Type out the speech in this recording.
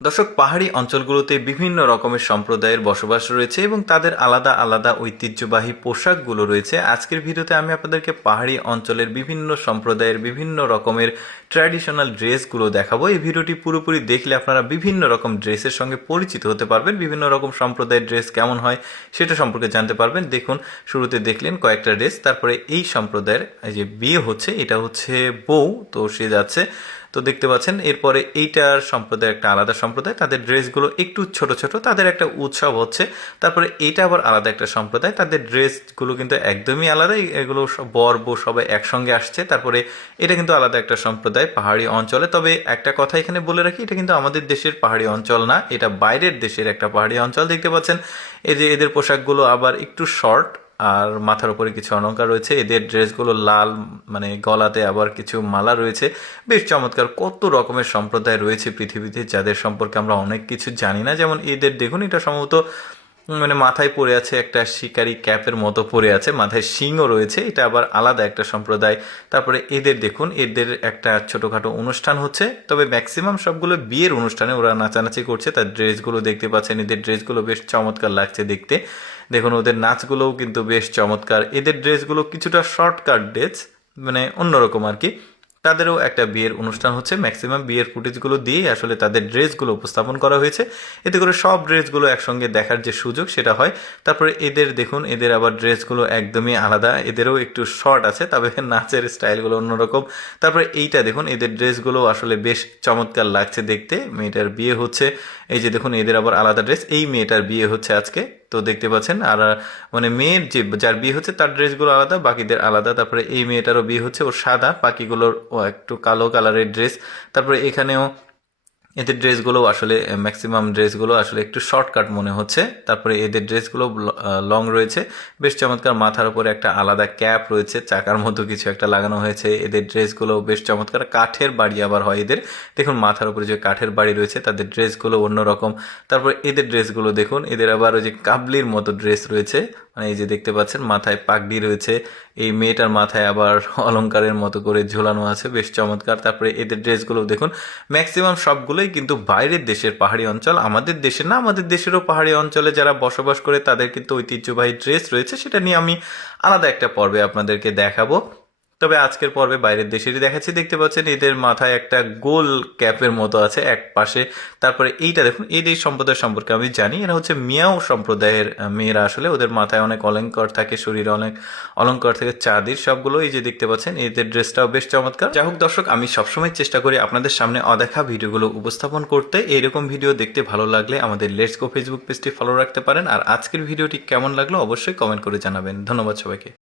দর্শক, পাহাড়ি অঞ্চলগুলোতে বিভিন্ন রকমের সম্প্রদায়ের বসবাস রয়েছে এবং তাদের আলাদা আলাদা ঐতিহ্যবাহী পোশাকগুলো রয়েছে। আজকের ভিডিওতে আমি আপনাদেরকে পাহাড়ি অঞ্চলের বিভিন্ন সম্প্রদায়ের বিভিন্ন রকমের ট্র্যাডিশনাল ড্রেসগুলো দেখাবো। এই ভিডিওটি পুরোপুরি দেখলে আপনারা বিভিন্ন রকম ড্রেসের সঙ্গে পরিচিত হতে পারবেন, বিভিন্ন রকম সম্প্রদায়ের ড্রেস কেমন হয় সেটা সম্পর্কে জানতে পারবেন। দেখুন, শুরুতে দেখলেন কয়েকটা ড্রেস, তারপরে এই সম্প্রদায়ের এই যে বিয়ে হচ্ছে, এটা হচ্ছে বউ, তো সে যাচ্ছে, তো দেখতে পাচ্ছেন। এরপরে এইটার সম্প্রদায় একটা আলাদা সম্প্রদায়, তাদের ড্রেসগুলো একটু ছোট ছোট, তাদের একটা উৎসব হচ্ছে। তারপরে এইটা আবার আলাদা একটা সম্প্রদায়, তাদের ড্রেসগুলো কিন্তু একদমই আলাদা, এগুলো সব বর বউ সবাই একসঙ্গে আসছে। তারপরে এটা কিন্তু আলাদা একটা সম্প্রদায় পাহাড়ি অঞ্চলে। তবে একটা কথা এখানে বলে রাখি, এটা কিন্তু আমাদের দেশের পাহাড়ি অঞ্চল না, এটা বাইরের দেশের একটা পাহাড়ি অঞ্চল। দেখতে পাচ্ছেন এই যে এদের পোশাকগুলো আবার একটু শর্ট, আর মাথার উপরে কিছু অলংকার রয়েছে। এদের ড্রেসগুলো লাল, মানে গলাতে আবার কিছু মালা রয়েছে, বেশ চমৎকার। কত রকমের সম্প্রদায় রয়েছে পৃথিবীতে যাদের সম্পর্কে আমরা অনেক কিছু জানি না। যেমন এদের দেখুন, এটা সম্ভবত মানে মাথায় পড়ে আছে একটা শিকারি ক্যাপের মতো পড়ে আছে, মাথায় শিংও রয়েছে, এটা আবার আলাদা একটা সম্প্রদায়। তারপরে এদের দেখুন, এদের একটা ছোটোখাটো অনুষ্ঠান হচ্ছে, তবে ম্যাক্সিমাম সবগুলো বিয়ের অনুষ্ঠানে ওরা নাচানাচি করছে। তার ড্রেসগুলো দেখতে পাচ্ছেন, এদের ড্রেসগুলো বেশ চমৎকার লাগছে দেখতে। দেখুন, ওদের নাচগুলোও কিন্তু বেশ চমৎকার। এদের ড্রেসগুলো কিছুটা শর্টকাট ড্রেস, মানে অন্যরকম আর কি। তাদেরও একটা বিয়ের অনুষ্ঠান হচ্ছে, ম্যাক্সিমাম বিয়ের ফুটেজগুলো দিয়েই আসলে তাদের ড্রেসগুলো উপস্থাপন করা হয়েছে, এতে করে সব ড্রেসগুলো একসঙ্গে দেখার যে সুযোগ সেটা হয়। তারপরে এদের দেখুন, এদের আবার ড্রেসগুলো একদমই আলাদা, এদেরও একটু শর্ট আছে, তবে নাচের স্টাইলগুলো অন্যরকম। তারপরে এইটা দেখুন, এদের ড্রেসগুলো আসলে বেশ চমৎকার লাগছে দেখতে। মেয়েটার বিয়ে হচ্ছে, এই যে দেখুন এদের আবার আলাদা ড্রেস, এই মেয়েটার বিয়ে হচ্ছে আজকে, তো দেখতে পাচ্ছেন। আর মানে মেয়ের যে যার বিয়ে হচ্ছে তার ড্রেসগুলো আলাদা, বাকিদের আলাদা। তারপরে এই মেয়েটারও বিয়ে হচ্ছে, ওর সাদা, বাকিগুলোর ও একটু কালো কালারের ড্রেস। তারপরে এখানেও এদের ড্রেসগুলো আসলে ম্যাক্সিমাম ড্রেসগুলো আসলে একটু শর্টকাট মনে হচ্ছে। তারপরে এদের ড্রেসগুলো লং রয়েছে, বেশ চমৎকার। মাথার উপরে একটা আলাদা ক্যাপ রয়েছে, চাকার মতো কিছু একটা লাগানো হয়েছে। এদের ড্রেসগুলো বেশ চমৎকার, কাঠের বাড়ি আবার হয় এদের। দেখুন মাথার উপরে যে কাঠের বাড়ি রয়েছে, তাদের ড্রেসগুলো অন্যরকম। তারপরে এদের ড্রেসগুলো দেখুন, এদের আবার ওই যে কাবলির মতো ড্রেস রয়েছে, মানে এই যে দেখতে পাচ্ছেন মাথায় পাগড়ি রয়েছে, এই মেয়েটার মাথায় আবার অলংকারের মতো করে ঝোলানো আছে, বেশ চমৎকার। তারপরে এদের ড্রেসগুলো দেখুন, ম্যাক্সিমাম সবগুলোই কিন্তু বাইরের দেশের পাহাড়ি অঞ্চল, আমাদের দেশে না। আমাদের দেশেরও পাহাড়ি অঞ্চলে যারা বসবাস করে তাদের কিন্তু ঐতিহ্যবাহী ড্রেস রয়েছে, সেটা নিয়ে আমি আলাদা একটা পর্বে আপনাদেরকে দেখাবো। তবে আজকের পর্বে বাইরের দেশেরই দেখাচ্ছি। দেখতে পাচ্ছেন এদের মাথায় একটা গোল ক্যাপের মতো আছে এক পাশে। তারপরে এইটা দেখুন, এই সম্প্রদায় সম্পর্কে আমি জানি, এরা হচ্ছে মিয়াও সম্প্রদায়ের মেয়েরা। আসলে ওদের মাথায় অনেক অলংকার থাকে, শরীরে অনেক অলংকার থাকে চাঁদির সবগুলো। এই যে দেখতে পাচ্ছেন এদের ড্রেসটাও বেশ চমৎকার। যাই হোক দর্শক, আমি সবসময় চেষ্টা করি আপনাদের সামনে অদেখা ভিডিওগুলো উপস্থাপন করতে। এইরকম ভিডিও দেখতে ভালো লাগলে আমাদের লেটস গো ফেসবুক পেজটি ফলো রাখতে পারেন। আর আজকের ভিডিওটি কেমন লাগলো অবশ্যই কমেন্ট করে জানাবেন। ধন্যবাদ সবাইকে।